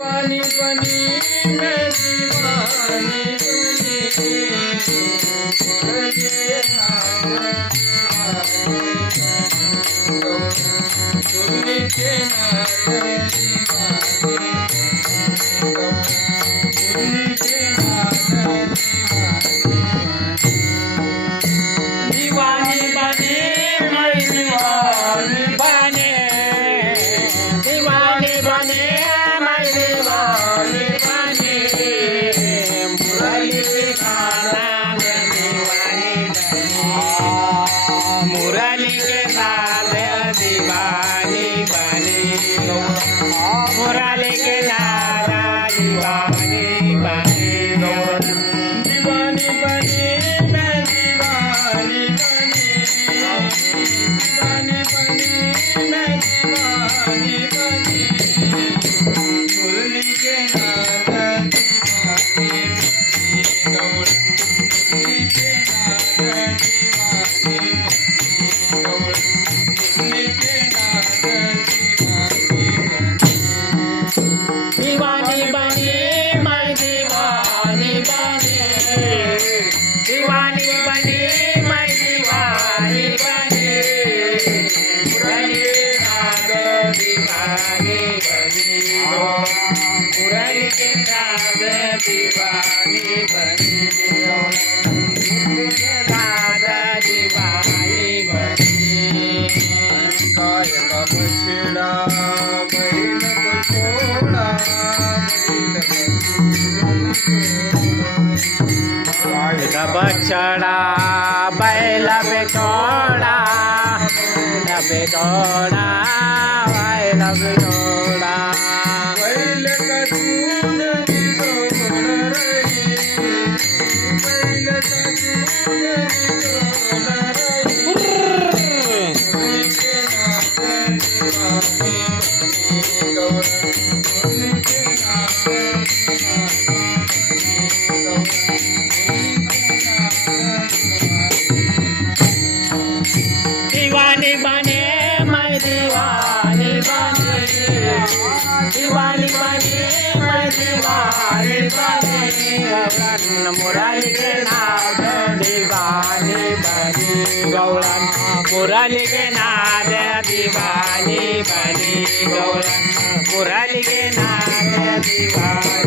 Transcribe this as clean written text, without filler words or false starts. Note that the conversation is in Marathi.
पानी बनी मैं दीवानी बनी के दीवानी बनी मैं दीवानी बने दीवानी बने मैं दीवानी बने मुरली का नाम दीवानी बने मुरली के साथ दीवानी बनी मुरली के साथ दीवानी बनी दीवानी बनी मैं दीवानी बनी दीवानी बनी मैं दीवानी बनी मुरली के नाथ दीवानी बनी गौर मुरली के नाथ दीवानी बनी गौर मुरली के नाथ दीवानी बनी मैं दीवानी बनी दीवानी बनी मैं दीवानी बनी मुरली के नाथ दीवानी बनी मुरली के नाथ दीवानी बनी मुरली के नाथ दीवानी बनी काय का बछड़ा बैल को छोड़ा का बछड़ा बैल पे छोड़ा बैल पे छोड़ा बैल का दूध निचोड़ रही बैल का दूध निचोड़ रही के नाथ दीवानी बनी गौर मुरली के नाथ दीवानी बने मैं दीवानी बने दीवानी बने मैं दीवानी बने मुरली के नाथ दीवानी बनी गौरम मुरली के नाथ दीवानी बनी गौरम मुरली के नाथ दीवानी